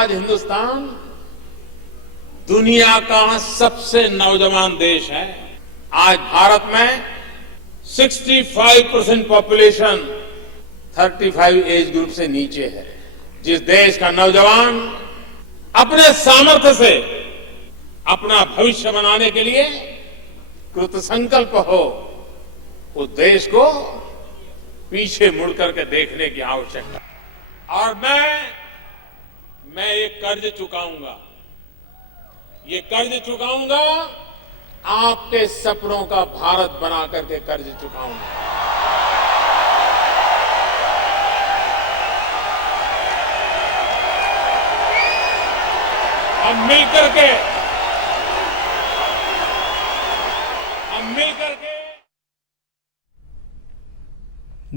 आज हिंदुस्तान दुनिया का सबसे नौजवान देश है। आज भारत में 65% पॉपुलेशन 35 एज ग्रुप से नीचे है। जिस देश का नौजवान अपने सामर्थ्य से अपना भविष्य बनाने के लिए कृत संकल्प हो, उस देश को पीछे मुड़ करके देखने की आवश्यकता। और मैं ये कर्ज चुकाऊंगा, आपके सपनों का भारत बना करके कर्ज चुकाऊंगा। हम मिलकर के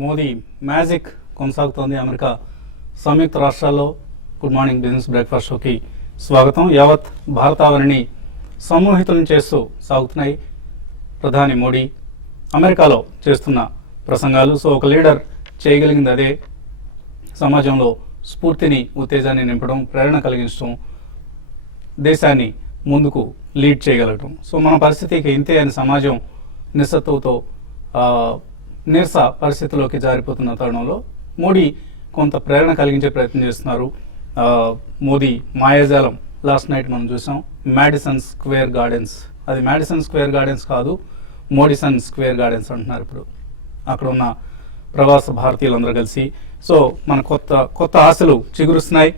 మోదీ మ్యాజిక్ కొనసాగుతోంది అమెరికా సంయుక్త రాష్ట్రాల్లో. గుడ్ మార్నింగ్ బిజినెస్ బ్రేక్ఫాస్ట్ షోకి స్వాగతం. యావత్ భారతావనిని సమ్మోహితులను చేస్తూ సాగుతున్నాయి ప్రధాని మోడీ అమెరికాలో చేస్తున్న ప్రసంగాలు. సో ఒక లీడర్ చేయగలిగింది అదే, సమాజంలో స్ఫూర్తిని ఉత్తేజాన్ని నింపడం, ప్రేరణ కలిగించడం, దేశాన్ని ముందుకు లీడ్ చేయగలగటం. సో మన పరిస్థితికి ఇంతే అని సమాజం నిస్సత్తువతో నీరస పరిస్థితిలోకి జారిపోతున్న తరుణంలో మోడీ కొంత ప్రేరణ కలిగించే ప్రయత్నం చేస్తున్నారు. మోదీ మాయాజాలం లాస్ట్ నైట్ మనం చూసాం. మ్యాడిసన్ స్క్వేర్ గార్డెన్స్, అది మ్యాడిసన్ స్క్వేర్ గార్డెన్స్ కాదు, మోడిసన్ స్క్వేర్ గార్డెన్స్ అంటున్నారు ఇప్పుడు అక్కడ ఉన్న ప్రవాస భారతీయులందరూ కలిసి. సో మన కొత్త ఆశలు చిగురుస్తున్నాయి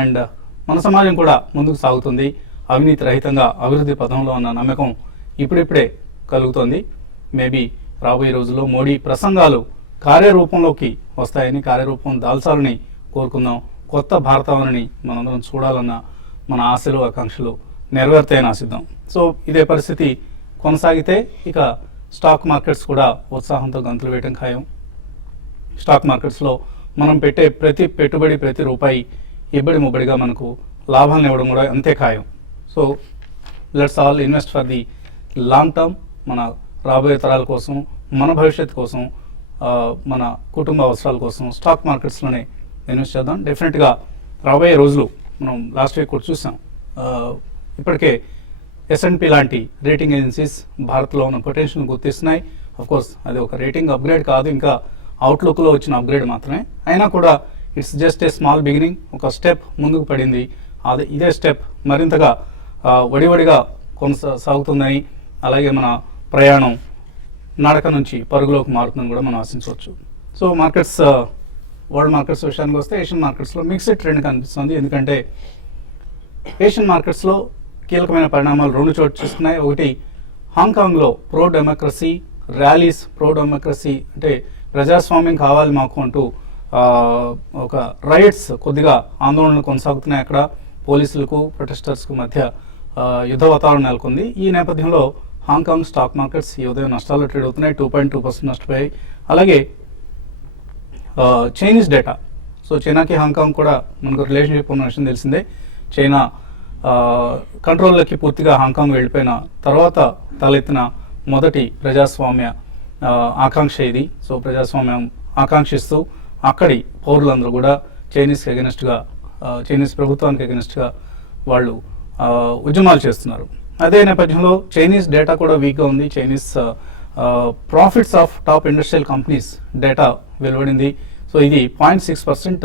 అండ్ మన సమాజం కూడా ముందుకు సాగుతుంది. అవినీతి రహితంగా అభివృద్ధి పథంలో ఉన్న నమ్మకం ఇప్పుడిప్పుడే కలుగుతోంది. మేబీ రాబోయే రోజుల్లో మోడీ ప్రసంగాలు కార్యరూపంలోకి వస్తాయని, కార్యరూపం దాల్చాలని కోరుకుందాం. కొత్త భారతావనిని మనందరం చూడాలన్న మన ఆశలు ఆకాంక్షలు నెరవేరుతాయని ఆశిద్దాం. సో ఇదే పరిస్థితి కొనసాగితే ఇక స్టాక్ మార్కెట్స్ కూడా ఉత్సాహంతో గంతులు వేయడం ఖాయం. స్టాక్ మార్కెట్స్లో మనం పెట్టే ప్రతి పెట్టుబడి, ప్రతి రూపాయి ఇబ్బడి ముబ్బడిగా మనకు లాభాలను ఇవ్వడం కూడా అంతే ఖాయం. So let's all invest for the long term. మన రాబోయే తరాల కోసం, మన భవిష్యత్తు కోసం, మన కుటుంబ అవసరాల కోసం స్టాక్ మార్కెట్స్లోనే ఇన్వెస్ట్ చేద్దాం. డెఫినెట్గా రాబోయే రోజులు మనం లాస్ట్ వీక్ కూడా చూసాం. ఇప్పటికే S&P లాంటి రేటింగ్ ఏజెన్సీస్ భారత్లో ఉన్న పొటెన్షియల్ గుర్తిస్తున్నాయి. అఫ్కోర్స్ అది ఒక రేటింగ్ అప్గ్రేడ్ కాదు, ఇంకా అవుట్లుక్లో వచ్చిన అప్గ్రేడ్ మాత్రమే. అయినా కూడా it's just a small beginning, ఒక స్టెప్ ముందుకు పడింది. ఇదే స్టెప్ మరింతగా వడివడిగా కొనసాగుతుందని, అలాగే మన ప్రయాణం నడక నుంచి పరుగులోకి మారుతుందని కూడా మనం ఆశించవచ్చు. సో మార్కెట్స్, వరల్డ్ మార్కెట్స్ విషయానికి వస్తే ఏషియన్ మార్కెట్స్లో మిక్స్డ్ ట్రెండ్ కనిపిస్తుంది. ఎందుకంటే ఏషియన్ మార్కెట్స్లో కీలకమైన పరిణామాలు రెండు చోటు చూస్తున్నాయి. ఒకటి, హాంకాంగ్లో pro democracy rallies, pro democracy అంటే ప్రజాస్వామ్యం కావాలి మాకు అంటూ ఒక రైట్స్, కొద్దిగా ఆందోళనలు కొనసాగుతున్నాయి. అక్కడ పోలీసులకు ప్రొటెస్టర్స్కు మధ్య యుద్ధ వాతావరణం నెలకొంది. ఈ నేపథ్యంలో హాంకాంగ్ స్టాక్ మార్కెట్స్ ఈ ఉదయం నష్టాల్లో ట్రేడ్ అవుతున్నాయి. 2.2% నష్టపోయాయి. అలాగే చైనీస్ డేటా, సో చైనాకి హాంకాంగ్ కూడా మనకు రిలేషన్షిప్ ఉన్న విషయం తెలిసిందే. చైనా కంట్రోల్లోకి పూర్తిగా హాంకాంగ్ వెళ్ళిపోయిన తర్వాత తలెత్తిన మొదటి ప్రజాస్వామ్య ఆకాంక్ష ఇది. సో ప్రజాస్వామ్యం ఆకాంక్షిస్తూ అక్కడి పౌరులందరూ కూడా చైనీస్కి అగెనిస్ట్గా, చైనీస్ ప్రభుత్వానికి అగెనిస్ట్గా వాళ్ళు ఉద్యమాలు చేస్తున్నారు. అదే నేపథ్యంలో చైనీస్ డేటా కూడా వీక్గా ఉంది. Chinese profits of top industrial companies data వెలువడింది. సో ఇది 0.6%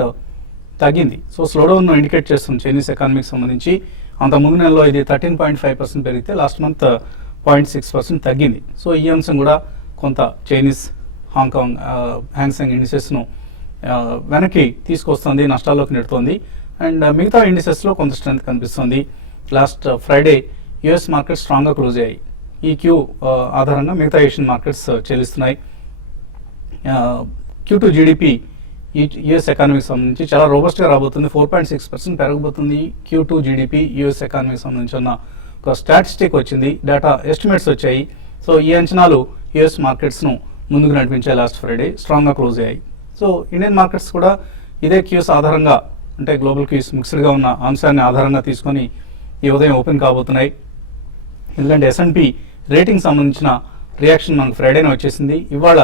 తగ్గింది. సో స్లోడౌన్ ఇండికేట్ చేస్తుంది చైనీస్ ఎకానమీకి సంబంధించి. అంత ముందు నెలలో ఇది 13.5% పెరిగితే లాస్ట్ మంత్ 0.6% తగ్గింది. సో ఈ అంశం కూడా కొంత చైనీస్ హాంకాంగ్ హ్యాంగ్సెంగ్ ఇండిసెస్ను వెనక్కి తీసుకొస్తుంది, నష్టాల్లోకి నెడుతోంది. అండ్ మిగతా ఇండిసెస్లో కొంత స్ట్రెంత్ కనిపిస్తుంది. లాస్ట్ ఫ్రైడే యుఎస్ మార్కెట్స్ స్ట్రాంగ్గా క్లోజ్ అయ్యాయి. ఈ క్యూ ఆధారంగా మిగతా ఏషియన్ మార్కెట్స్ చెల్లిస్తున్నాయి. Q2 జీడిపి యుఎస్ ఎకానమీకి సంబంధించి చాలా రోబస్ట్గా రాబోతుంది. 4.6% పెరగబోతుంది Q2 జీడిపి యుఎస్ ఎకానమీకి సంబంధించి ఉన్న ఒక స్టాటిస్టిక్ వచ్చింది, డేటా ఎస్టిమేట్స్ వచ్చాయి. సో ఈ అంచనాలు యుఎస్ మార్కెట్స్ను ముందుకు నడిపించే లాస్ట్ ఫ్రైడే స్ట్రాంగ్గా క్లోజ్ అయ్యాయి. సో ఇండియన్ మార్కెట్స్ కూడా ఇదే క్యూస్ ఆధారంగా, అంటే గ్లోబల్ క్యూస్ మిక్స్డ్గా ఉన్న అంశాన్ని ఆధారంగా తీసుకొని ఈ ఉదయం ఓపెన్ కాబోతున్నాయి. ఎందుకంటే S&P రేటింగ్ సంబంధించిన రియాక్షన్ మనకు ఫ్రైడేనే వచ్చేసింది. ఇవాళ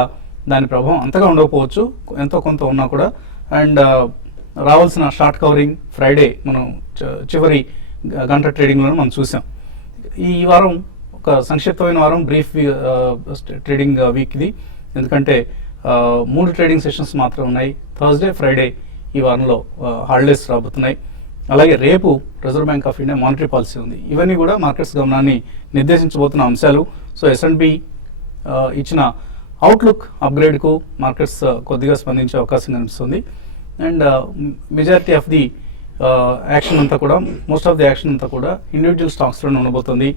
దాని ప్రభావం అంతగా ఉండకపోవచ్చు, ఎంతో కొంత ఉన్నా కూడా. అండ్ రావాల్సిన షార్ట్ కవరింగ్ ఫ్రైడే మనం చివరి గంట ట్రేడింగ్లో మనం చూసాం. ఈ వారం ఒక సంక్షిప్తమైన వారం, బ్రీఫ్ ట్రేడింగ్ వీక్ ఇది. ఎందుకంటే 3 ట్రేడింగ్ సెషన్స్ మాత్రం ఉన్నాయి. థర్స్డే, ఫ్రైడే ఈ వారంలో హాలిడేస్ రాబోతున్నాయి. అలాగే రేపు reserve bank of India monetary policy ఉంది. ఇవన్నీ కూడా మార్కెట్స్ గమనాన్ని నిర్దేశించబోతున్న అంశాలు. సో S&P ఇచ్చిన అవుట్లుక్ అప్గ్రేడ్కు మార్కెట్స్ కొద్దిగా స్పందించే అవకాశం కనిపిస్తుంది. And majority of the action అంతా కూడా, మోస్ట్ ఆఫ్ ది యాక్షన్ అంతా కూడా ఇండివిజువల్ స్టాక్స్లోనే ఉండబోతుంది.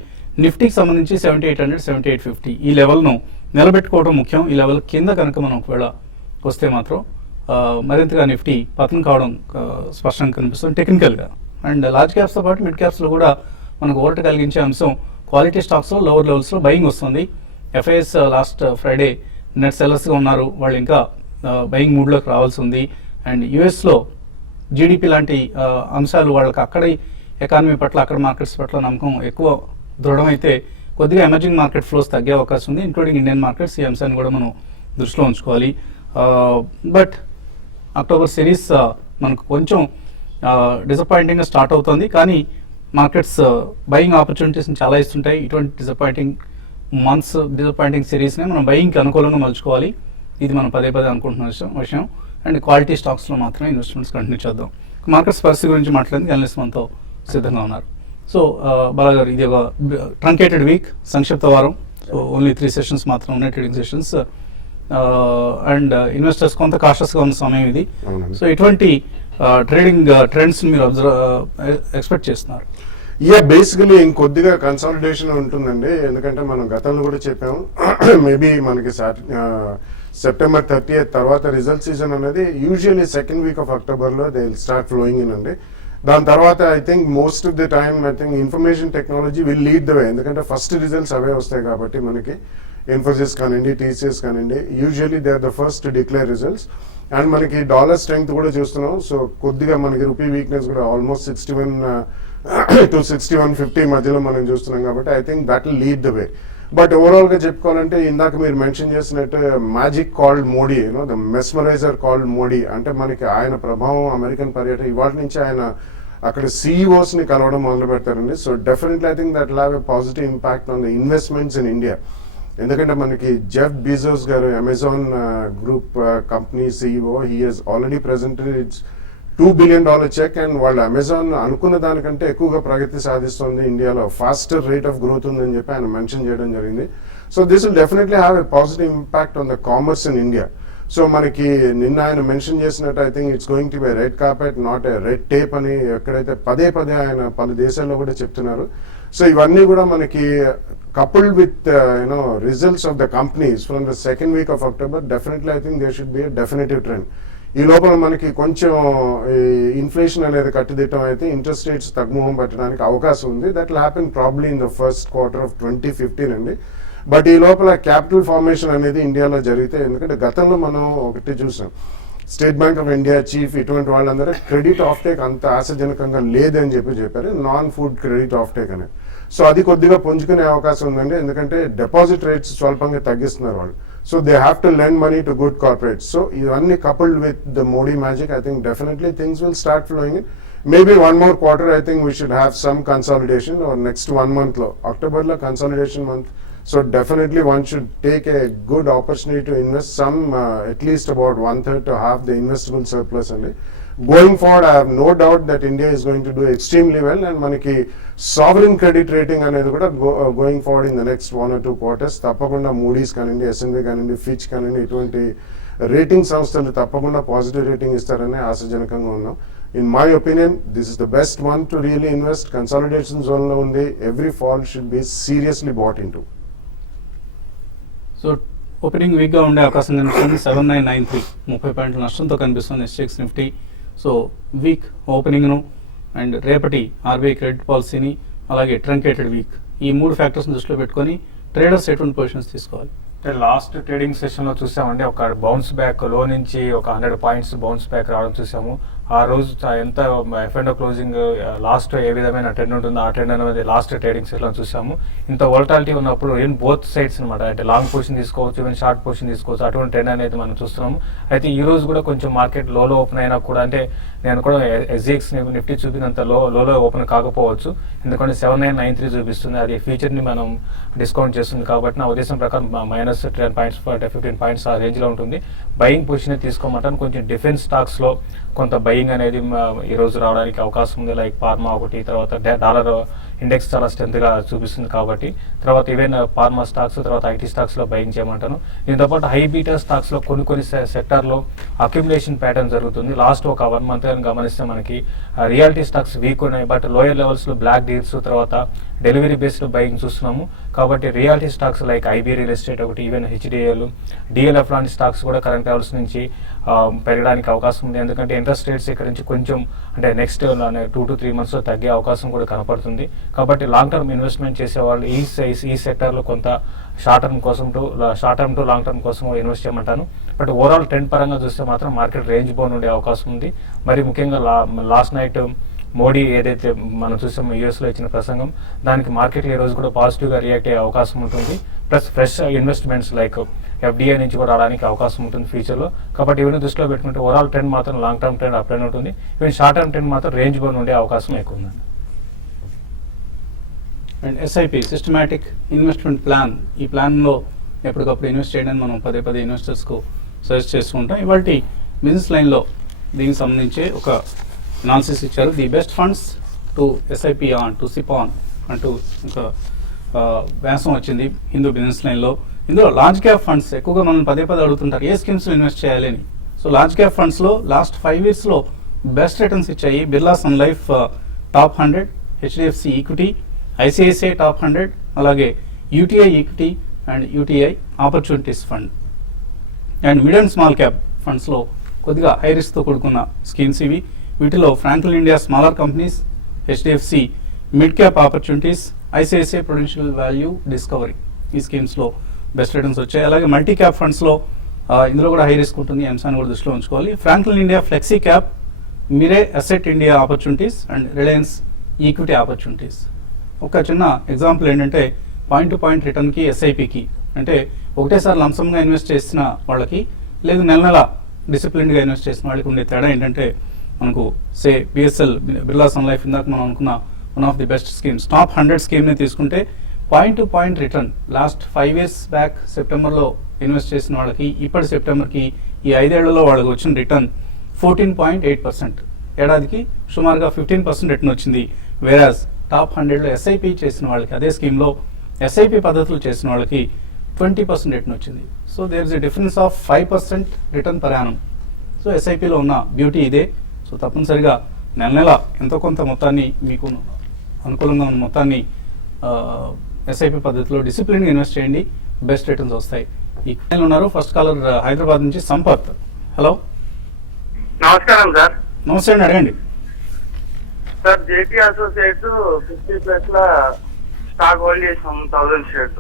నిఫ్టీకి సంబంధించి 7800, 7850 ఈ లెవెల్ను నిలబెట్టుకోవడం ముఖ్యం. ఈ లెవెల్ కింద కనుక మనం ఒకవేళ వస్తే మాత్రం మరింతగా నిఫ్టీ పతనం కావడం స్పష్టంగా కనిపిస్తుంది టెక్నికల్గా. అండ్ లార్జ్ క్యాప్స్తో పాటు మిడ్ క్యాప్స్లో కూడా మనకు ఓరట కలిగించే అంశం క్వాలిటీ స్టాక్స్లో లోవర్ లెవెల్స్లో బయింగ్ వస్తుంది. FIS లాస్ట్ ఫ్రైడే నెట్ సెల్లర్స్గా ఉన్నారు, వాళ్ళు ఇంకా బయింగ్ మూడ్లోకి రావాల్సి ఉంది. అండ్ యుఎస్లో జీడిపి లాంటి అంశాలు వాళ్ళకి అక్కడి ఎకానమీ పట్ల, అక్కడ మార్కెట్స్ పట్ల నమ్మకం ఎక్కువ దృఢమైతే కొద్దిగా ఎమర్జింగ్ మార్కెట్ ఫ్లోస్ తగ్గే అవకాశం ఉంది, ఇంక్లూడింగ్ ఇండియన్ మార్కెట్స్. ఈ అంశాన్ని కూడా మనం దృష్టిలో ఉంచుకోవాలి. బట్ అక్టోబర్ సిరీస్ మనకు కొంచెం డిసప్పాయింటింగ్గా స్టార్ట్ అవుతుంది, కానీ మార్కెట్స్ బయింగ్ ఆపర్చునిటీస్ని చాలా ఇస్తుంటాయి. ఇటువంటి డిసప్పాయింటింగ్ మంత్స్, డిసప్పాయింటింగ్ సిరీస్ని మనం బయింగ్కి అనుకూలంగా మలుచుకోవాలి. ఇది మనం పదే అనుకుంటున్న విషయం. అండ్ క్వాలిటీ స్టాక్స్లో మాత్రమే ఇన్వెస్ట్మెంట్స్ కంటిన్యూ చేద్దాం. మార్కెట్స్ పరిస్థితి గురించి మాట్లాడేందుకు అనలిస్ట్ మనతో సిద్ధంగా ఉన్నారు. సో బాలాగారు, ఇది ఒక ట్రంకేటెడ్ వీక్, సంక్షిప్త వారం. సో ఓన్లీ 3 సెషన్స్ మాత్రం ఉన్నాయి, ట్రేడింగ్ సెషన్స్. అండ్ ఇన్వెస్టర్స్ కొంత కాషస్గా ఉన్న సమయం ఇది. సో ఇటువంటి ట్రేడింగ్ ట్రెండ్స్ మీరు ఎక్స్పెక్ట్ చేస్తున్నారు? బేసికలీ ఇంకొద్దిగా కన్సాలిడేషన్ ఉంటుందండి. ఎందుకంటే మనం గతంలో కూడా చెప్పాము, మేబీ మనకి సెప్టెంబర్ 30th తర్వాత రిజల్ట్ సీజన్ అనేది యూజువల్లీ సెకండ్ వీక్ ఆఫ్ అక్టోబర్లో they will start flowing in అండి. దాని తర్వాత I think most of the time I think information technology will lead the వే. ఎందుకంటే ఫస్ట్ రిజల్ట్స్ అవే వస్తాయి కాబట్టి మనకి ఇన్ఫోసిస్ కానివ్వండి, TCS కానివ్వండి, usually they are the first declare results. And మనకి డాలర్ స్ట్రెంగ్త్ కూడా చూస్తున్నాం. సో కొద్దిగా మనకి రూపీ వీక్నెస్ కూడా ఆల్మోస్ట్ 61 to 61.50 మధ్యలో మనం చూస్తున్నాం కాబట్టి I think that will lead the way. But ఓవరాల్గా చెప్పుకోవాలంటే ఇందాక మీరు మెన్షన్ చేసినట్టు magic called Modi, the mesmeriser called Modi, అంటే మనకి ఆయన ప్రభావం, అమెరికన్ పర్యటన, ఇవాటి నుంచి ఆయన అక్కడ CEOస్ని కలవడం మొదలు పెడతారండి. So definitely I think that will have a positive impact on the investments in India. ఎందుకంటే మనకి జెఫ్ బీజోస్ గారు, Amazon group company CEO, he has already presented its $2 billion cheque. And వాళ్ళు అమెజాన్ అనుకున్న దానికంటే ఎక్కువగా ప్రగతి సాధిస్తుంది, ఇండియాలో ఫాస్టర్ రేట్ ఆఫ్ గ్రోత్ ఉందని చెప్పి ఆయన మెన్షన్ చేయడం జరిగింది. So this will definitely have a positive impact on the commerce in India. So మనకి నిన్న ఆయన మెన్షన్ చేసినట్టు I think it's going to be red carpet, not a red tape అని ఎక్కడైతే పదే ఆయన పలు దేశాల్లో కూడా చెప్తున్నారు. సో ఇవన్నీ కూడా మనకి coupled with results of the companies from the second week of October, definitely I think there should be a definitive trend. ఈ లోపల మనకి కొంచెం ఇన్ఫ్లేషన్ అనేది కట్టుదిట్టం అయితే ఇంట్రెస్ట్ రేట్స్ తగ్గుముఖం పట్టడానికి అవకాశం ఉంది. That will happen probably in the first quarter of 2015 అండి. బట్ ఈ లోపల క్యాపిటల్ ఫార్మేషన్ అనేది ఇండియాలో జరిగితే, ఎందుకంటే గతంలో మనం ఒకటి చూసాం, state bank of India chief ఇటువంటి వాళ్ళందరూ క్రెడిట్ ఆఫ్ టేక్ అంత ఆశాజనకంగా లేదని చెప్పారు, non food credit of take అనేది. సో అది కొద్దిగా పుంజుకునే అవకాశం ఉందండి, ఎందుకంటే డిపాజిట్ రేట్స్ స్వల్పంగా తగ్గిస్తున్నారు వాళ్ళు. So they have to lend money to good corporates. So ఇవన్నీ coupled with the Modi magic, I think definitely things will start flowing in. Maybe 1 more quarter I think we should have some consolidation, or next 1 month లో అక్టోబర్లో consolidation month. So definitely one should take a good opportunity to invest some, at least about 1/3 to half the investable surplus only. Going forward, I have no doubt that India is going to do extremely well, and manaki sovereign credit rating anedi kuda going forward in the next 1 or 2 quarters tappakunda Moody's kanindi, S&P kanindi, Fitch kanindi iటువంటి rating సంస్థలు తప్పకుండా positive rating ఇస్తారని ఆశాజనకంగా ఉన్నాం. In my opinion, this is the best one to really invest. Consolidation zone lo undi, every fall should be seriously bought into. So opening వీక్గా ఉండే అవకాశం కనిపిస్తుంది. 7993 30 పాయింట్ల నష్టంతో కనిపిస్తుంది SGX నిఫ్టీ. సో వీక్ ఓపెనింగ్ను అండ్ రేపటి RBI క్రెడిట్ పాలసీని, అలాగే ట్రంకేటెడ్ వీక్, ఈ 3 ఫ్యాక్టర్స్ని దృష్టిలో పెట్టుకొని ట్రేడర్స్ ఎటువంటి పొజిషన్స్ తీసుకోవాలి? అంటే లాస్ట్ ట్రేడింగ్ సెషన్లో చూసామండి, ఒక బౌన్స్ బ్యాక్ లో నుంచి ఒక 100 points బౌన్స్ బ్యాక్ రావడం చూసాము. ఆ రోజు ఎంత F&O క్లోజింగ్ లాస్ట్ ఏ విధమైన ట్రెండ్ ఉంటుందో ఆ ట్రెండ్ అనేది లాస్ట్ ట్రేడింగ్ సెషన్లో చూసాము. ఇంత వోల్టాలిటీ ఉన్నప్పుడు ఇన్ బోత్ సైడ్స్ అనమాట, అంటే లాంగ్ పొజిషన్ తీసుకోవచ్చు, ఈవెన్ షార్ట్ పొజిషన్ తీసుకోవచ్చు, అటువంటి ట్రెండ్ అనేది మనం చూస్తున్నాము. అయితే ఈ రోజు కూడా కొంచెం మార్కెట్ లోలో ఓపెన్ అయినా కూడా, అంటే నేను కూడా SGX నిఫ్టీ చూపినంత లోలో ఓపెన్ కాకపోవచ్చు, ఎందుకంటే 7993 చూపిస్తుంది. అది ఫ్యూచర్ని మనం డిస్కౌంట్ చేస్తుంది కాబట్టి నా ఉద్దేశం ప్రకారం మైనస్ 10 పాయింట్స్ 15 పాయింట్స్ ఆ రేంజ్లో ఉంటుంది. బయింగ్ పొజిషన్ తీసుకోమంటాను. కొంచెం డిఫెన్స్ స్టాక్స్లో కొంత బయింగ్ అనేది ఈ రోజు రావడానికి అవకాశం ఉంది. లైక్ ఫార్మా ఒకటి, తర్వాత డాలర్ ఇండెక్స్ చాలా స్ట్రెంత్గా చూపిస్తుంది కాబట్టి, తర్వాత ఈవెన్ ఫార్మా స్టాక్స్, తర్వాత IT స్టాక్స్లో బయింగ్ చేయమంటాను. దీంతో పాటు హై బీటా స్టాక్స్లో కొన్ని సెక్టార్లో అక్యుములేషన్ ప్యాటర్న్ జరుగుతుంది. లాస్ట్ ఒక 1 మంత్ గమనిస్తే మనకి రియాలిటీ స్టాక్స్ వీక్ ఉన్నాయి, బట్ లోయర్ లెవెల్స్లో బ్లాక్ డీల్స్, తర్వాత డెలివరీ బేస్డ్ బయింగ్ చూస్తున్నాము. కాబట్టి reality stocks like IB real estate ఒకటి, ఈవెన్ HDL, DLF లాంటి స్టాక్స్ కూడా కరెంట్ లెవెల్స్ నుంచి పెరగడానికి అవకాశం ఉంది. ఎందుకంటే ఇంట్రెస్ట్ రేట్స్ ఇక్కడ నుంచి కొంచెం అంటే నెక్స్ట్ 2 to 3 months తగ్గే అవకాశం కూడా కనపడుతుంది. కాబట్టి లాంగ్ టర్మ్ ఇన్వెస్ట్మెంట్ చేసేవాళ్ళు ఈ సెక్టర్లో కొంత short term two long term కోసం ఇన్వెస్ట్ చేయమంటాను. బట్ ఓవరాల్ ట్రెండ్ పరంగా చూస్తే మాత్రం మార్కెట్ రేంజ్ బౌండ్ ఉండే అవకాశం ఉంది. మరి ముఖ్యంగా లాస్ట్ నైట్ మోడీ ఏదైతే మనం చూసామో యూఎస్లో ఇచ్చిన ప్రసంగం, దానికి మార్కెట్ ఈ రోజు కూడా పాజిటివ్గా రియాక్ట్ అయ్యే అవకాశం ఉంటుంది. Plus fresh investments like FDI నుంచి కూడా రావడానికి అవకాశం ఉంటుంది ఫ్యూచర్లో. కాబట్టి ఇవన్నీ దృష్టిలో పెట్టుకుంటే ఓవరాల్ ట్రెండ్ మాత్రం long term trend up trend ఉంటుంది. ఈవెన్ షార్ట్ టర్మ్ ట్రెండ్ మాత్రం రేంజ్ బౌండ్ ఉండే అవకాశం ఎక్కువ ఉందండి. And SIP systematic investment plan, ఈ ప్లాన్లో ఎప్పటికప్పుడు ఇన్వెస్ట్ చేయడానికి మనం పదే ఇన్వెస్టర్స్కు సజెస్ట్ చేసుకుంటాం. ఇవాళ బిజినెస్ లైన్లో దీనికి సంబంధించి ఒక అనాలిసిస్ ఇచ్చారు. The best funds to SIP on to SIP on అంటూ ఒక వ్యాసం వచ్చింది హిందూ బిజినెస్ లైన్లో. ఇందులో లార్జ్ క్యాప్ ఫండ్స్ ఎక్కువగా మనం పదే అడుగుతుంటారు ఏ స్కీమ్స్లో ఇన్వెస్ట్ చేయాలి అని. సో లార్జ్ క్యాప్ ఫండ్స్లో లాస్ట్ 5 yearsలో బెస్ట్ రిటర్న్స్ ఇచ్చాయి Birla Sun Life top 100, HDFC equity, ICICI top 100, అలాగే UTI equity and UTI opportunities fund. And mid and small cap ఫండ్స్లో కొద్దిగా హై రిస్క్తో కూడుకున్న స్కీమ్స్ ఇవి. వీటిలో Franklin India smaller companies, HDFC mid cap opportunities, ICICI prudential value discovery, ఈ స్కీమ్స్లో best returns వచ్చాయి. అలాగే మల్టీ క్యాప్ ఫండ్స్లో ఇందులో కూడా హై రిస్క్ ఉంటుంది, అంశాన్ని కూడా దృష్టిలో ఉంచుకోవాలి. Franklin India flexi cap, Mirae asset India opportunities and Reliance equity opportunities. ఒక చిన్న ఎగ్జాంపుల్ ఏంటంటే పాయింట్ టు పాయింట్ రిటర్న్కి SIPకి అంటే ఒకటేసారి లంసమ్గా ఇన్వెస్ట్ చేసిన వాళ్ళకి, లేదు నెల డిసిప్లిన్గా ఇన్వెస్ట్ చేసిన వాళ్ళకి ఉండే తేడా ఏంటంటే, మనకు BSL బిర్లా సన్ లైఫ్ ఇందాక మనం అనుకున్న one of the best schemes, top 100 స్కీమ్ని తీసుకుంటే point to point return last 5 years back సెప్టెంబర్లో ఇన్వెస్ట్ చేసిన వాళ్ళకి ఇప్పటి సెప్టెంబర్కి ఈ 5 ఏళ్లలో వాళ్ళకి వచ్చిన రిటర్న్ 14.8%, ఏడాదికి సుమారుగా 15% రిటర్న్ వచ్చింది. వేరాజ్ టాప్ 100లో SIP చేసిన వాళ్ళకి, అదే స్కీమ్లో SIP పద్ధతులు చేసిన వాళ్ళకి 20% రిటర్న్ వచ్చింది. So there is a difference of 5% return per annum. సో SIPలో ఉన్న బ్యూటీ ఇదే. సో తప్పనిసరిగా నెల ఎంతో కొంత మొత్తాన్ని, మీకు అనుకూలంగా ఉన్న మొత్తాన్ని SIP పద్ధతిలో డిసిప్లిన్గా ఇన్వెస్ట్ చేయండి, బెస్ట్ రిటర్న్స్ వస్తాయి. ఈ ఉన్నారు ఫస్ట్ కాలర్ హైదరాబాద్ నుంచి సంపత్. హలో, నమస్కారం సార్. నమస్తే అండి, అడగండి సార్. JP అసోసియేట్స్ 50+ లా స్టాక్ హోల్డ్ చేసాం 1000 shares.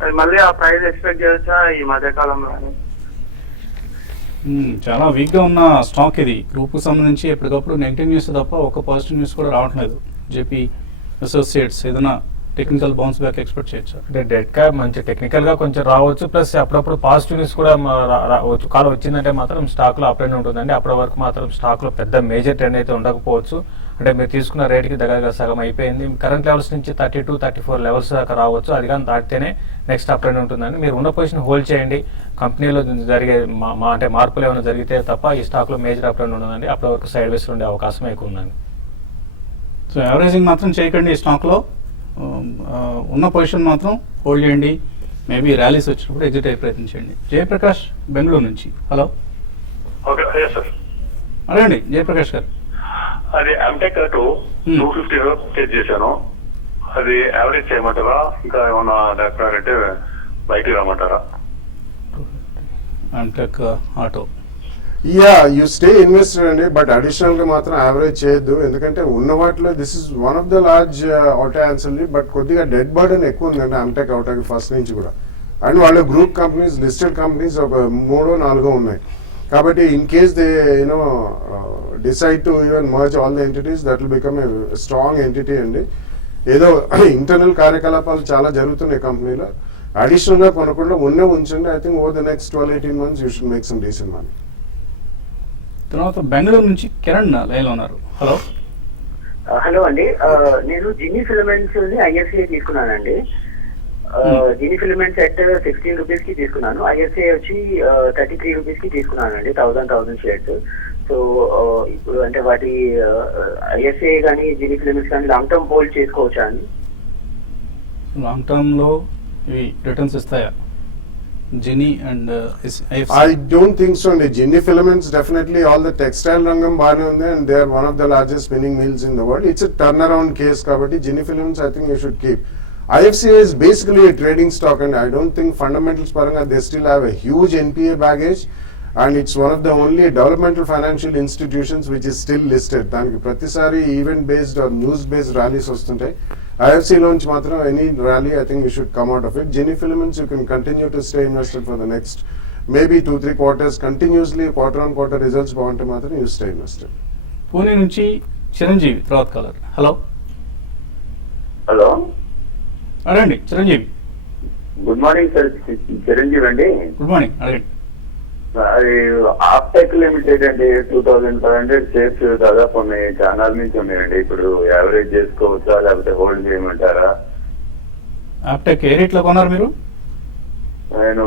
అది మళ్ళీ ఆ ప్రైస్ ఎక్స్పెక్ట్ చేయొచ్చా ఈ మధ్య కాలంలో? చాలా వీక్గా ఉన్న స్టాక్ ఇది. గ్రూప్కు సంబంధించి ఎప్పటికప్పుడు నెగిటివ్ న్యూస్ తప్ప ఒక పాజిటివ్ న్యూస్ కూడా రావట్లేదు. JP అసోసియేట్స్ ఏదైనా టెక్నికల్ బౌన్స్ బ్యాక్ ఎక్స్పెక్ట్ చేయొచ్చు? అంటే డెడ్ క్యాప్ మంచి టెక్నికల్గా కొంచెం రావచ్చు, ప్లస్ అప్పుడప్పుడు పాజిటివ్ న్యూస్ కూడా రావచ్చు. కాలం వచ్చిందంటే మాత్రం స్టాక్లో అప్ ట్రెండ్ ఉంటుందండి. అప్పటి వరకు మాత్రం స్టాక్లో పెద్ద మేజర్ ట్రెండ్ అయితే ఉండకపోవచ్చు. అంటే మీరు తీసుకున్న రేట్కి దగ్గరగా సగం అయిపోయింది. కరెంట్ లెవెల్స్ నుంచి 32-34 లెవెల్స్ దాకా రావచ్చు. అది కానీ దాటితేనే నెక్స్ట్ అప్ ట్రెండ్ ఉంటుందండి. మీరు ఉన్న పొజిషన్ హోల్డ్ చేయండి. కంపెనీలో జరిగే అంటే మార్పులు ఏమైనా జరిగితే తప్ప ఈ స్టాక్లో మేజర్ అప్ ట్రెండ్ ఉండదండి. అప్పటి వరకు సైడ్ వేస్ ఉండే అవకాశం ఎక్కువ ఉందండి. సో యావరేజింగ్ మాత్రం చేయకండి ఈ స్టాక్లో. ఉన్న పొజిషన్ మాత్రం హోల్డ్ చేయండి. మేబీ ర్యాలీస్ వచ్చినప్పుడు ఎగ్జిట్ అయ్యే ప్రయత్నించండి. జయప్రకాష్ బెంగళూరు నుంచి. Hello, okay sir. అడగండి జయప్రకాష్ గారు. అది ఎంటెక్ 250 పర్చేజ్ చేశాను. అది యావరేజ్ చేయమంటారా, ఇంకా ఏమన్నా లేకపోతే బయటికి రమ్మంటారా? Amtek Auto, you stay invested అండి, బట్ అడిషనల్ గా మాత్రం యావరేజ్ చేయొద్దు. ఎందుకంటే ఉన్న వాటిలో this is one of the large auto ancillary, but కొద్దిగా డెడ్ బర్డెన్ ఎక్కువ ఉందండి ఎంటెక్ ఆటోకి ఫస్ట్ నుంచి కూడా. అండ్ వాళ్ళ గ్రూప్ కంపెనీస్, లిస్టెడ్ కంపెనీస్ ఒక 3-4 ఉన్నాయి. కాబట్టి in case they decide to even merge all the entities that will become a strong entity అండి. ఏదో ఇంటర్నల్ కార్యకలాపాలు చాలా జరుగుతున్నాయి కంపెనీలో, అడిషనల్ గా కొనకుండా ఉంచండి. I think over the next 12-18 months you should make some decent money. తర్వాత బెంగళూరు నుంచి కిరణ్ లైన్ లో ఉన్నారు. హలో. హలో అండి, నేను జినీ ఫిలమెంట్స్ ఐఎఫ్సిఐ తీసుకున్నానండి. జినీ ఫిలమెంట్స్ సెట్ 16 రూపీస్ కి తీసుకున్నాను, ఐఎఫ్సిఐ వచ్చి 33 రూపీస్ కి తీసుకున్నాను అండి, 1000 షేర్స్. సో ఇప్పుడు అంటే వాటి ఐఎఫ్సిఐ కానీ జినీ ఫిలమెంట్స్ కానీ లాంగ్ టర్మ్ హోల్డ్ చేసుకోవచ్చా అండి? లాంగ్ టర్మ్ లో ఇవి రిటర్న్స్ ఇస్తాయా Ginni and I don't think so అండి. Ginni Filaments definitely all the textile రంగం బాగానే ఉంది and they are one of the largest spinning mills in the world. It's turn around case కాబట్టి Ginni Filaments I think you should keep. IFCI is basically a trading stock and I don't think fundamentals paranga they still have a huge NPA baggage and it's one of the only developmental financial institutions which is still listed. Daniki pratisari event based or news based rallies vastuntayi. IFC launch matram any rally I think you should come out of it. Ginny Filaments you can continue to stay invested for the next maybe 2-3 quarters continuously, quarter on quarter results bagunte matram you stay invested. Pune నుంచి చిరంజీవి తర్వాత caller. Hello. Hello, అడగండి Chiranjeevi. Good morning sir, Chiranjeevi అండి. Good morning, అడగండి. అది Aptech limited అండి, 2500 shares దాదాపు ఉన్నాయి, channel నుంచి ఉన్నాయండి. ఇప్పుడు యావరేజ్ చేసుకోవచ్చా లేకపోతే హోల్డ్ చేయమంటారా? ఆప్టెక్ ఏ రేట్లో కొన్నారు మీరు? నేను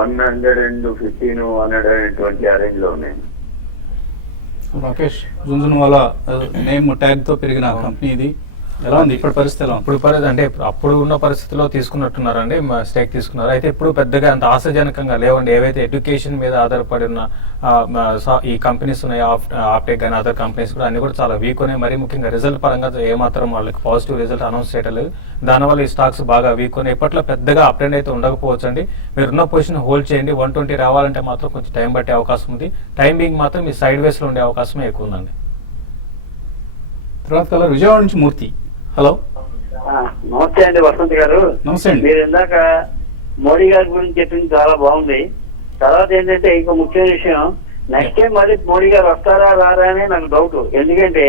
115, 120 ఆ రేంజ్ లో ఉన్నాయి. రాకేష్ జుంజున్వాలా నేమ్ ట్యాగ్ తో పెరిగిన కంపెనీ ఇది. ఎలా ఉంది ఇప్పుడు పరిస్థితి? ఎలా ఇప్పుడు పరిస్థితి అంటే అప్పుడు ఉన్న పరిస్థితిలో తీసుకున్నట్టున్నారండి, స్టేక్ తీసుకున్నారు. అయితే ఇప్పుడు పెద్దగా అంత ఆశాజనకంగా లేవండి. ఏవైతే ఎడ్యుకేషన్ మీద ఆధారపడి ఉన్న ఈ కంపెనీస్ ఉన్నాయి, ఆప్టెక్ కానీ అదర్ కంపెనీస్ కూడా అన్ని కూడా చాలా వీక్ ఉన్నాయి. మరీ ముఖ్యంగా రిజల్ట్ పరంగా ఏమాత్రం వాళ్ళకి పాజిటివ్ రిజల్ట్ అనౌన్స్ చేయలేదు. దానివల్ల ఈ స్టాక్స్ బాగా వీక్ ఉన్నాయి. ఇప్పట్లో పెద్దగా అప్ ట్రెండ్ అయితే ఉండకపోవచ్చు అండి. మీరున్న పొజిషన్ హోల్డ్ చేయండి. 120 రావాలంటే మాత్రం కొంచెం టైం పట్టే అవకాశం ఉంది. టైమింగ్ మాత్రం మీ సైడ్ వేస్ లో ఉండే అవకాశం ఎక్కువ ఉందండి. తర్వాత కాలర్ విజయవాడ నుంచి మూర్తి. హలో. నమస్తే అండి వసంత్ గారు. నమస్తే అండి. మీరు ఇందాక మోడీ గారి గురించి చెప్పింది చాలా బాగుంది. తర్వాత ఏంటంటే ఇంకో ముఖ్యమైన విషయం, నెక్స్ట్ టైం మళ్ళీ మోడీ గారు వస్తారా రారా అని నాకు డౌట్. ఎందుకంటే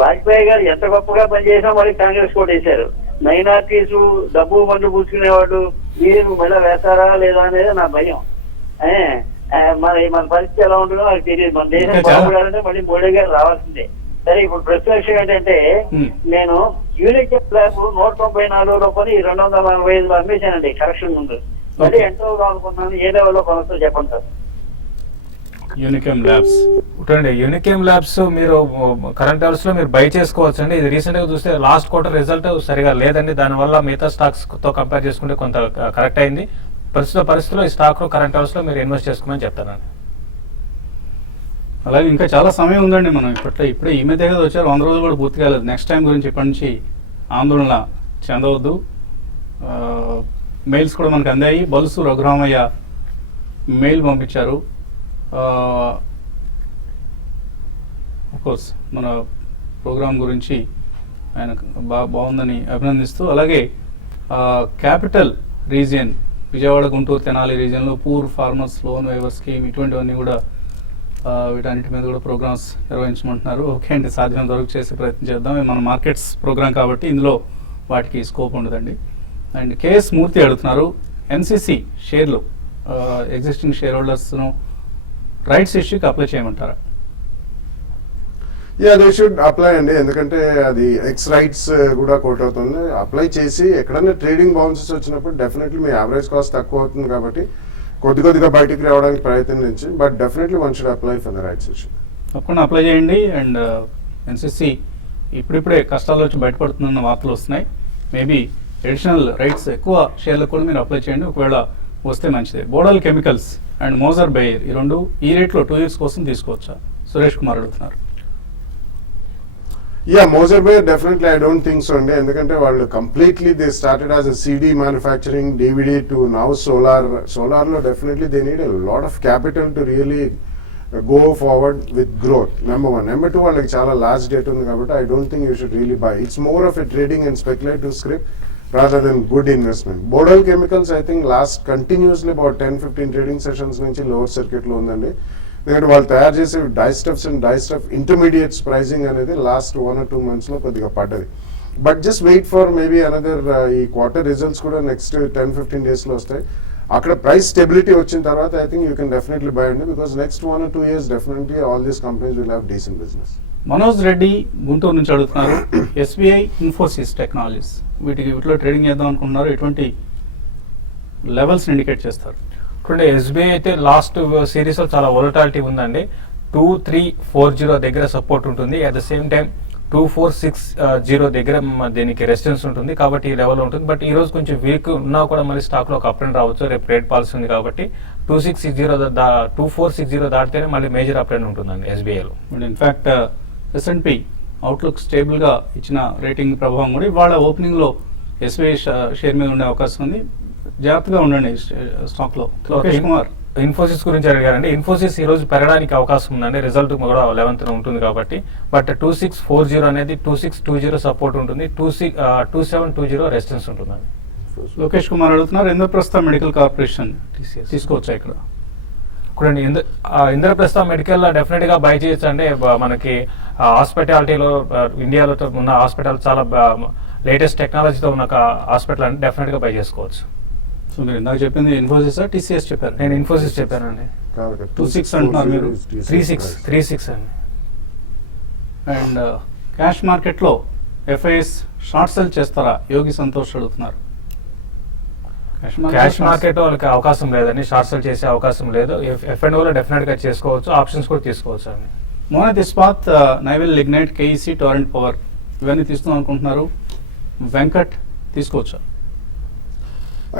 వాజ్పేయి గారు ఎంత గొప్పగా పనిచేసినా మళ్ళీ కాంగ్రెస్ కూడా వేశారు. మైనార్టీస్ డబ్బు మందు పూసుకునేవాళ్ళు మీరు మళ్ళీ వేస్తారా లేదా అనేది నా భయం. మరి మన పరిస్థితి ఎలా ఉంటుందో నాకు తెలియదు. మన దేశం బాగుపడాలంటే మళ్ళీ మోడీ గారు రావాల్సిందే. సరే, ఇప్పుడు ప్రశ్న విషయం ఏంటంటే నేను యూనిక్ ల్యాబ్ 194 రూపాయలు 245 అమ్మేశానండి కరెక్షన్ ముందు. మళ్ళీ ఎంతో అనుకున్నాను, ఏ లెవెల్లో కొనొచ్చో చెప్పండి సార్. యూనికెమ్ ల్యాబ్స్ చూడండి, యూనికెమ్ ల్యాబ్స్ మీరు కరెంట్ లెవెల్స్ లో మీరు బై చేసుకోవచ్చు అండి. ఇది రీసెంట్ గా చూస్తే లాస్ట్ క్వార్టర్ రిజల్ట్ సరిగా లేదండి. దానివల్ల మిగతా స్టాక్స్ తో కంపేర్ చేసుకుంటే కొంత కరెక్ట్ అయింది. పరిస్థితుల్లో ఈ స్టాక్ కరెంట్ లెవెల్స్ లో మీరు ఇన్వెస్ట్ చేసుకోమని చెప్తానండి. అలాగే ఇంకా చాలా సమయం ఉందండి. మనం ఇప్పుడే ఈ మధ్య కదా వచ్చారు, 100 రోజులు కూడా పూర్తి కాలేదు. నెక్స్ట్ టైం గురించి ఇప్పటి నుంచి ఆందోళన చెందవద్దు. మెయిల్స్ కూడా మనకు అందాయి. బలుసు రఘురామయ్య మెయిల్ పంపించారు. కోర్స్ మన ప్రోగ్రామ్ గురించి ఆయన బాగుందని అభినందిస్తూ, అలాగే క్యాపిటల్ రీజియన్ విజయవాడ, గుంటూరు, తెనాలి రీజియన్లో poor farmers loan waiver scheme ఇటువంటివన్నీ కూడా వీటన్నిటి మీద కూడా ప్రోగ్రామ్స్ నిర్వహించమంటున్నారు. ఓకే అండి, సాధ్యమైనంత వరకు చేసే ప్రయత్నం చేద్దాం. మన మార్కెట్స్ ప్రోగ్రామ్ కాబట్టి ఇందులో వాటికి స్కోప్ ఉండదండి. అండ్ కేఎస్ మూర్తి అడుగుతున్నారు, ఎన్సిసి షేర్లు ఎగ్జిస్టింగ్ షేర్ హోల్డర్స్ను రైట్స్ ఇష్యూకి అప్లై చేయమంటారా? దే షుడ్ అప్లై అండి. ఎందుకంటే అది ఎక్స్ రైట్స్ కూడా కోట్ అవుతుంది. అప్లై చేసి ఎక్కడైనా ట్రేడింగ్ బౌన్సెస్ వచ్చినప్పుడు డెఫినెట్లీ మీ యావరేజ్ కాస్ట్ తక్కువ అవుతుంది కాబట్టి కొద్దిగా బయటికి రావడానికి ప్రయత్నించి, but definitely one should apply for the rights issue. తప్పకుండా అప్లై చేయండి. అండ్ ఎన్సిసి ఇప్పుడిప్పుడే కష్టాలు వచ్చి బయటపడుతున్న వార్తలు వస్తున్నాయి. మేబీ అడిషనల్ రైట్స్ ఎక్కువ షేర్లకు కూడా మీరు అప్లై చేయండి, ఒకవేళ వస్తే మంచిదే. Bodal chemicals and Moser Bayer ఈ రెండు ఈ రేట్లో 2 years కోసం తీసుకోవచ్చా? సురేష్ కుమార్ అడుగుతున్నారు. Moser Baer definitely I don't think so అండి. ఎందుకంటే వాళ్ళు completely they started as a CD manufacturing, DVD to now సోలార్లో definitely they need a lot of capital to really go forward with growth. Number 1. Number 2, వాళ్ళకి చాలా last date ఉంది కాబట్టి I don't think you should really buy. It's more of a trading and speculative script. rather than good investment. Bodal Chemicals, I think last continuously about 10-15 trading sessions నుంచి lower circuit లో ఉందండి. ఎందుకంటే వాళ్ళు తయారు చేసే dyestuffs and dyestuff intermediates pricing అనేది last 1 or 2 months లో కొద్దిగా పడ్డది. But just wait for maybe another ఈ క్వార్టర్ రిజల్ట్స్ కూడా నెక్స్ట్ 10-15 days లో వస్తాయి. అక్కడ ప్రైస్ స్టెబిలిటీ వచ్చిన తర్వాత I think you can definitely buy అండి, because next 1 or 2 years definitely all these companies will have decent business. Manoj Reddy Guntur నుంచి అడుగుతున్నారు, ఎస్బీఐ, ఇన్ఫోసిస్ టెక్నాలజీస్ వీటిలో ట్రేడింగ్ చేద్దాం అనుకుంటున్నారు, ఎటువంటి లెవెల్స్ ఇండికేట్ చేస్తారు? ఇప్పుడు ఎస్బీఐ అయితే లాస్ట్ సిరీస్ లో చాలా వోలటాలిటీ ఉందండి. 2340 దగ్గర సపోర్ట్ ఉంటుంది. అట్ ద సేమ్ టైం 2460 దగ్గర దీనికి రెసిస్టెన్స్ ఉంటుంది. కాబట్టి ఈ లెవెల్ ఉంటుంది. బట్ ఈ రోజు కొంచెం వీక్ ఉన్నా కూడా మళ్ళీ స్టాక్ లో ఒక అప్ అండ్ రావచ్చు. రేపు రేట్ పాలసీ ఉంది కాబట్టి 2460 దాటితేనే మళ్ళీ మేజర్ అప్ అండ్ ఉంటుందండి ఎస్బీఐలో. ఇన్ఫాక్ట్ S&P అవుట్లుక్ స్టేబుల్ గా ఇచ్చిన రేటింగ్ ప్రభావం కూడా ఇవాళ ఓపెనింగ్ లో ఎస్బీఐ షేర్ మీద ఉండే అవకాశం ఉంది. జాగ్రత్తగా ఉండండి స్టాక్ లో. లోకేష్ కుమార్, ఇన్ఫోసిస్ గురించి అడిగారండి. ఇన్ఫోసిస్ ఈ రోజు పెరగడానికి అవకాశం ఉందండి. రిజల్ట్ కూడా 11th ఉంటుంది కాబట్టి. బట్ 2640 అనేది 2620 సపోర్ట్ ఉంటుంది. 2720 రెసిస్టెన్స్ ఉంటుందండి. లోకేష్ కుమార్ అడుగుతున్నారు, ఇంద్రప్రస్థ మెడికల్ కార్పొరేషన్ తీసుకోవచ్చా ఇక్కడ? ఇప్పుడు ఇంద్రప్రస్థ మెడికల్ డెఫినెట్ గా బై చేయొచ్చు అండి. మనకి హాస్పిటాలిటీలో ఇండియాలో ఉన్న హాస్పిటల్ చాలా లేటెస్ట్ టెక్నాలజీతో ఉన్న హాస్పిటల్ అంటే డెఫినెట్ గా బై చేసుకోవచ్చు. సో మీరు ఇందాక చెప్పింది ఇన్ఫోసిస్, టీసీఎస్ చెప్పారు? నేను ఇన్ఫోసిస్ చెప్పానండి. 26 అంటున్నారు మీరు? 36 అండి. అండ్ క్యాష్ మార్కెట్లో ఎఫ్ఐఎస్ షార్ట్ సెల్ చేస్తారా? యోగి సంతోష్ అడుగుతున్నారు. క్యాష్ మార్కెట్ వాళ్ళకి అవకాశం లేదండి, షార్ట్ సెల్ చేసే అవకాశం లేదు. F&O డెఫినెట్ గా చేసుకోవచ్చు, ఆప్షన్స్ కూడా తీసుకోవచ్చు అండి. మోనత్ ఇస్పాత్, నైవెల్ లిగ్నైట్, కేఈసీ, టోరెంట్ పవర్ ఇవన్నీ తీసుకుందాం అనుకుంటున్నారు. వెంకట్ తీసుకోవచ్చా?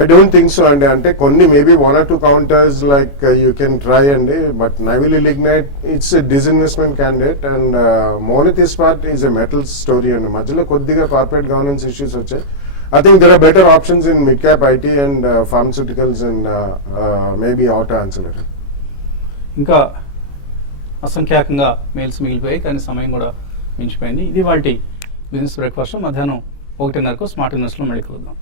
I don't think so అండి. అంటే కొన్ని maybe 1 or 2 counters like you can try అండి. But Neyveli lignite it's a disinvestment candidate and Monnet Ispat is a metal story అండి. మధ్యలో కొద్దిగా కార్పొరేట్ గవర్నెన్స్ ఇష్యూస్ వచ్చాయి. I think there are better options in mid-cap IT and pharmaceuticals and maybe auto ancillary. ఇంకా అసంఖ్యాకంగా mails మిగిలిపోయాయి, కానీ సమయం కూడా మించిపోయింది. ఇది వాటి బిజినెస్ బ్రేక్ఫాస్ట్. మధ్యాహ్నం 1:30 స్మార్ట్ ఇన్వెస్ట్లో మళ్ళీ కలుద్దాం.